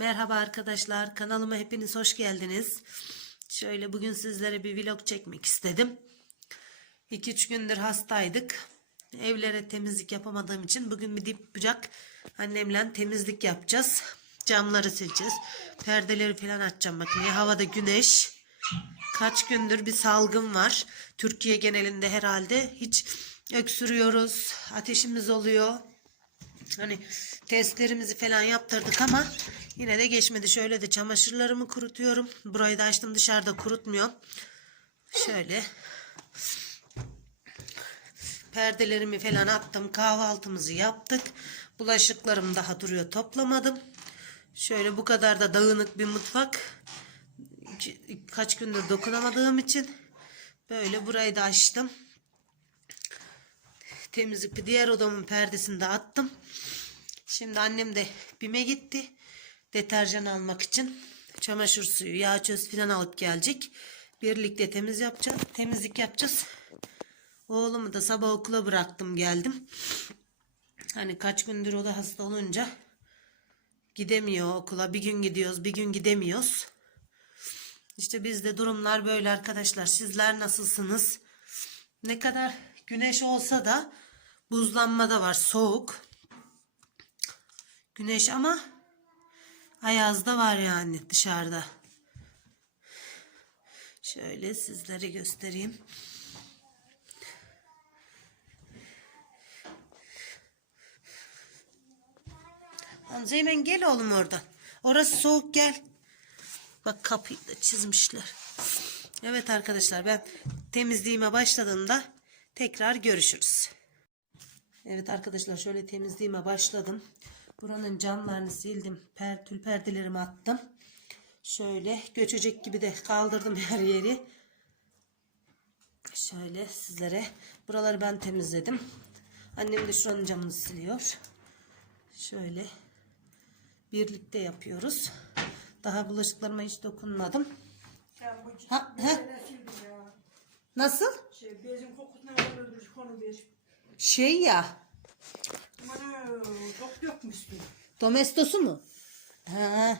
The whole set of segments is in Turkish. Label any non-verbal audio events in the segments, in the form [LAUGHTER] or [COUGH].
Merhaba arkadaşlar, kanalıma hepiniz hoş geldiniz. Şöyle bugün sizlere bir vlog çekmek istedim. 2-3 gündür hastaydık. Evlere temizlik yapamadığım için bugün bir dip bucak annemle temizlik yapacağız. Camları sileceğiz. Perdeleri falan açacağım makineye. Havada güneş. Kaç gündür bir salgın var. Türkiye genelinde herhalde hiç öksürüyoruz. Ateşimiz oluyor. Hani testlerimizi falan yaptırdık ama yine de geçmedi. Şöyle de çamaşırlarımı kurutuyorum. Burayı da açtım dışarıda kurutmuyorum. Şöyle perdelerimi falan attım. Kahvaltımızı yaptık. Bulaşıklarım daha duruyor toplamadım. Şöyle bu kadar da dağınık bir mutfak. Kaç gündür dokunamadığım için böyle burayı da açtım. Temizlik diğer odamın perdesini de attım. Şimdi annem de BİM'e gitti. Deterjan almak için. Çamaşır suyu, yağ çöz falan alıp gelecek. Birlikte temiz yapacağız. Temizlik yapacağız. Oğlumu da sabah okula bıraktım geldim. Hani kaç gündür o da hasta olunca gidemiyor okula. Bir gün gidiyoruz, bir gün gidemiyoruz. İşte bizde durumlar böyle arkadaşlar. Sizler nasılsınız? Ne kadar güneş olsa da buzlanma da var. Soğuk. Güneş ama ayaz da var yani dışarıda. Şöyle sizlere göstereyim. Zeynep gel oğlum oradan. Orası soğuk gel. Bak kapıyı da çizmişler. Evet arkadaşlar ben temizliğime başladığımda tekrar görüşürüz. Evet arkadaşlar şöyle temizliğime başladım. Buranın camlarını sildim. Per, tül perdelerimi attım. Şöyle göçecek gibi de kaldırdım [LAUGHS] her yeri. Şöyle sizlere buraları ben temizledim. Annem de şuranın camını siliyor. Şöyle birlikte yapıyoruz. Daha bulaşıklarıma hiç dokunmadım. Ben bu Ha, he? Nasıl? Şey, bezin kokusuna kadar öldürücü konu bez. Şey ya. Bana çok dökmüştü. Domestosu mu? Ha.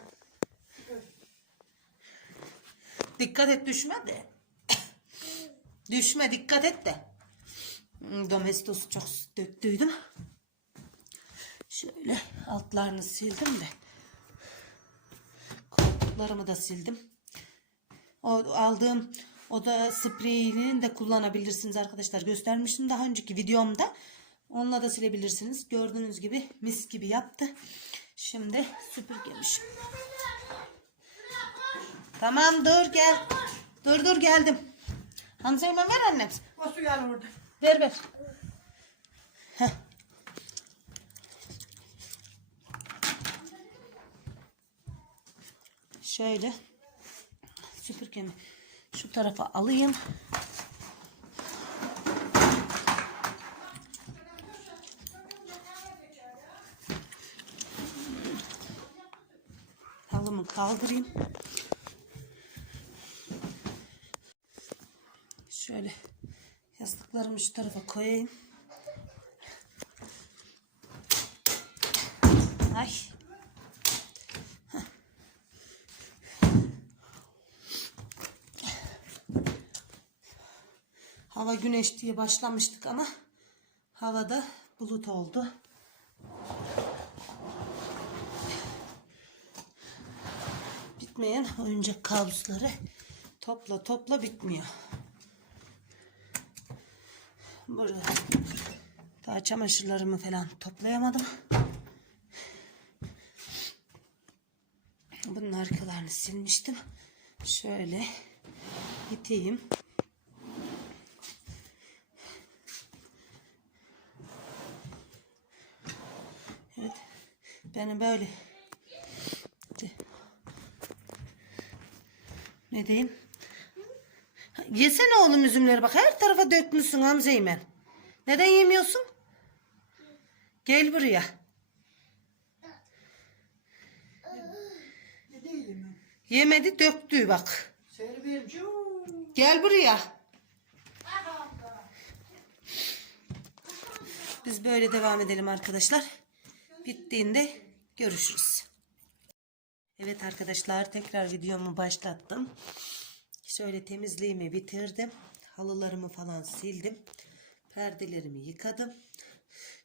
Dikkat et düşme de. düşme dikkat et de. Hmm, Domestosu çok döktüydüm. Şöyle altlarını sildim de. Koltuklarımı da sildim. O aldığım oda spreyini de kullanabilirsiniz arkadaşlar. Göstermiştim daha önceki videomda. Onunla da silebilirsiniz. Gördüğünüz gibi mis gibi yaptı. Şimdi süpürgemiş. Tamam dur gel. Dur dur geldim. Hamza'yı ver annem. O su gel orada. Ver ver. Heh. Şöyle süpürgemi şu tarafa alayım. Halımı kaldırayım. Şöyle yastıklarımı şu tarafa koyayım. Ay. Hava güneş diye başlamıştık ama havada bulut oldu. Bitmeyen oyuncak kabusları topla topla bitmiyor. Burada daha çamaşırlarımı falan toplayamadım. Bunun arkalarını silmiştim. Şöyle iteyim. Evet. Benim böyle ne diyeyim? Yesene oğlum üzümleri bak her tarafa dökmüşsün Hamzeymen. Neden yemiyorsun? Gel buraya. Ne ben. Yemedi döktü bak. Gel buraya. Biz böyle devam edelim arkadaşlar. Bittiğinde görüşürüz. Evet arkadaşlar tekrar videomu başlattım. Şöyle temizliğimi bitirdim. Halılarımı falan sildim. Perdelerimi yıkadım.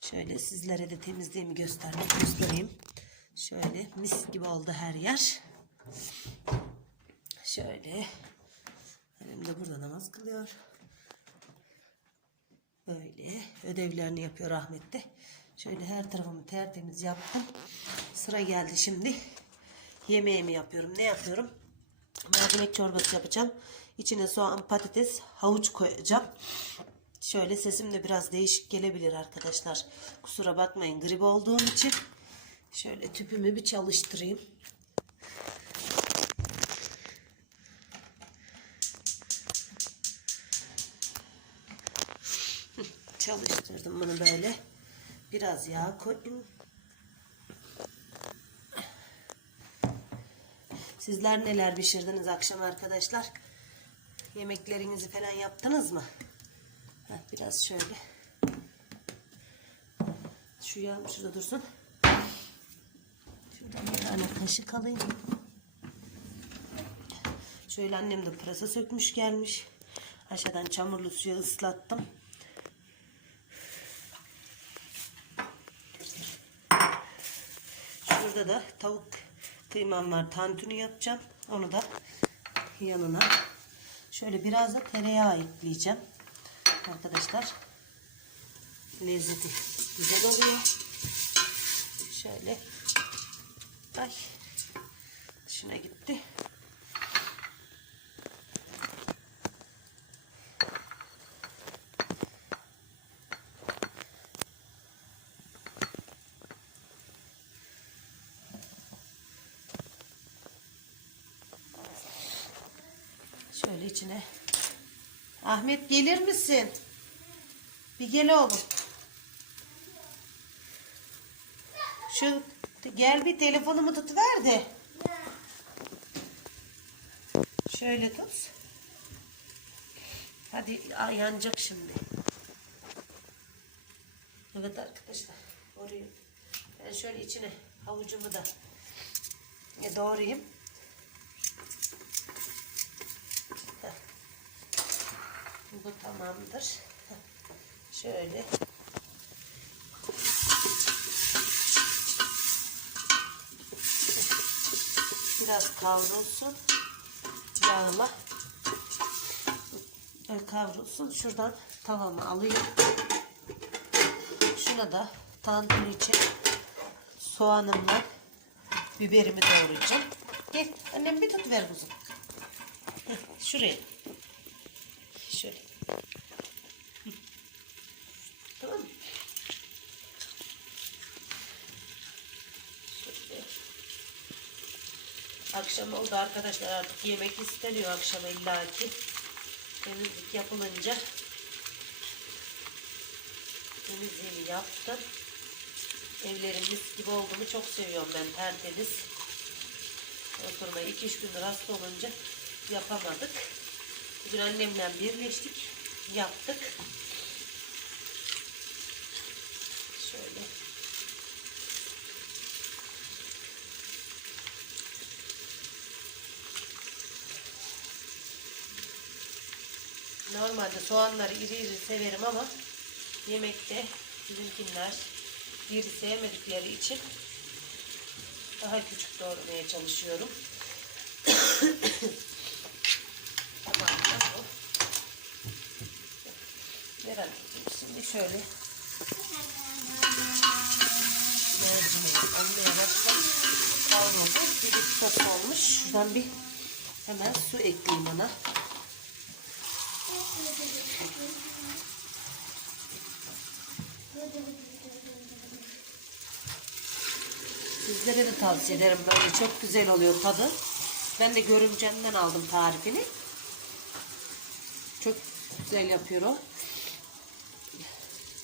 Şöyle sizlere de temizliğimi göstermek göstereyim. Şöyle mis gibi oldu her yer. Şöyle. Annem de burada namaz kılıyor. Böyle ödevlerini yapıyor rahmetli. Şöyle her tarafımı tertemiz yaptım. Sıra geldi şimdi. Yemeğimi yapıyorum. Ne yapıyorum? Mercimek çorbası yapacağım. İçine soğan, patates, havuç koyacağım. Şöyle sesim de biraz değişik gelebilir arkadaşlar. Kusura bakmayın grip olduğum için. Şöyle tüpümü bir çalıştırayım. Çalıştırdım bunu böyle. Biraz yağ koyayım. Sizler neler pişirdiniz akşam arkadaşlar? Yemeklerinizi falan yaptınız mı? Heh, biraz şöyle. Şu yağım şurada dursun. Şuradan bir tane kaşık alayım. Şöyle annem de pırasa sökmüş gelmiş. Aşağıdan çamurlu suya ıslattım. Şurada da tavuk kıymam var. Tantuni yapacağım. Onu da yanına. Şöyle biraz da tereyağı ekleyeceğim. Arkadaşlar. Lezzeti güzel oluyor. Şöyle. Ay. Dışına gitti. Şöyle içine. Ahmet gelir misin? Bir gel oğlum. Şu gel bir telefonumu tutuver de. Şöyle tut. Hadi yanacak şimdi. Evet arkadaşlar. Orayı ben şöyle içine havucumu da e, doğrayayım. Bu tamamdır. Şöyle. Biraz kavrulsun. Yağla. Kavrulsun. Şuradan tavamı alayım. Şuna da tantuni için soğanımla biberimi doğrayacağım. Gel annem bir tut ver kuzum. Şuraya. Şöyle. Tamam mı? Akşam oldu arkadaşlar artık yemek isteniyor akşama illaki. Temizlik yapılınca temizliğimi yaptım. Evlerim mis gibi oldu mu çok seviyorum ben tertemiz. Oturmayı iki üç gündür hasta olunca yapamadık. Bugün annemle birleştik. Yaptık. Şöyle. Normalde soğanları iri iri severim ama yemekte bizimkinler iri sevmedikleri için daha küçük doğramaya çalışıyorum. [COUGHS] Tamam da bu. Anneciğim. Şimdi şöyle mercimeği olmaya başladı. Kavruldu. Bir de sos olmuş. Şuradan bir hemen su ekleyeyim ona. Sizlere de tavsiye ederim. Böyle çok güzel oluyor tadı. Ben de görümcemden aldım tarifini. Çok güzel yapıyor o.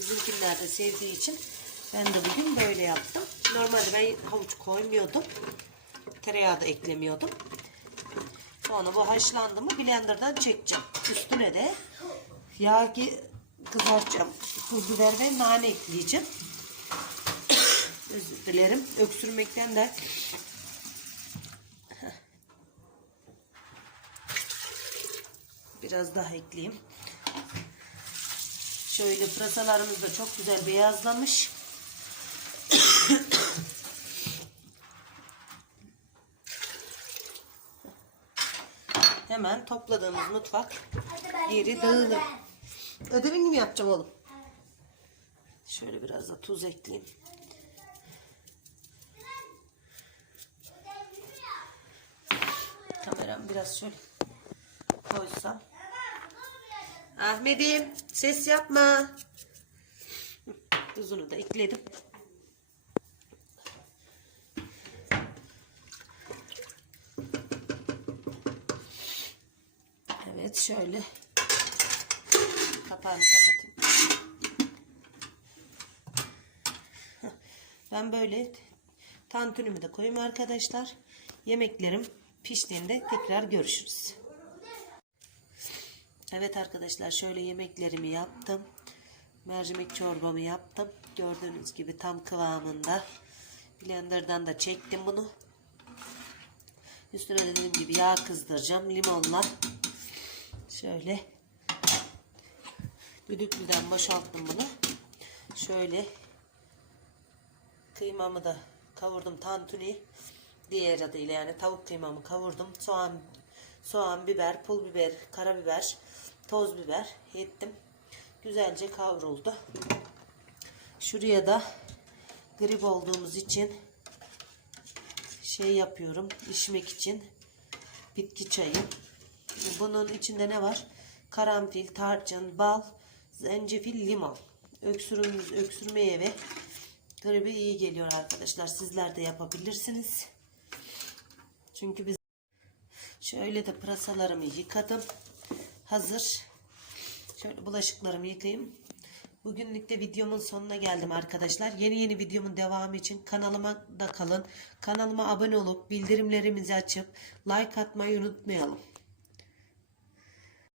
Bizimkiler de sevdiği için ben de bugün böyle yaptım. Normalde ben havuç koymuyordum. Tereyağı da eklemiyordum. Sonra bu haşlandı mı blenderdan çekeceğim. Üstüne de yağ kızartacağım. Pul biber ve nane ekleyeceğim. [COUGHS] Özür dilerim. Öksürmekten de [COUGHS] biraz daha ekleyeyim. Şöyle pırasalarımız da çok güzel beyazlamış. Hemen topladığımız mutfak geri dağılır. Ödevini mi yapacağım oğlum? Şöyle biraz da tuz ekleyeyim. Kameram biraz şöyle koysam. Ahmet'im ses yapma. Tuzunu da ekledim. Evet şöyle kapağını kapatayım. Ben böyle tantunimi de koyayım arkadaşlar. Yemeklerim piştiğinde tekrar görüşürüz. Evet arkadaşlar şöyle yemeklerimi yaptım. Mercimek çorbamı yaptım. Gördüğünüz gibi tam kıvamında. Blender'dan da çektim bunu. Üstüne de dediğim gibi yağ kızdıracağım limonla. Şöyle düdüklüden boşalttım bunu. Şöyle kıymamı da kavurdum tantuni diğer adıyla yani tavuk kıymamı kavurdum. Soğan soğan, biber, pul biber, karabiber, toz biber ettim. Güzelce kavruldu. Şuraya da grip olduğumuz için şey yapıyorum içmek için bitki çayı. Bunun içinde ne var? Karanfil, tarçın, bal, zencefil, limon. Öksürüğümüz, öksürmeye ve gribe iyi geliyor arkadaşlar. Sizler de yapabilirsiniz. Çünkü biz şöyle de pırasalarımı yıkadım. Hazır. Şöyle bulaşıklarımı yıkayayım. Bugünlük de videomun sonuna geldim arkadaşlar. Yeni yeni videomun devamı için kanalıma da kalın. Kanalıma abone olup bildirimlerimizi açıp like atmayı unutmayalım.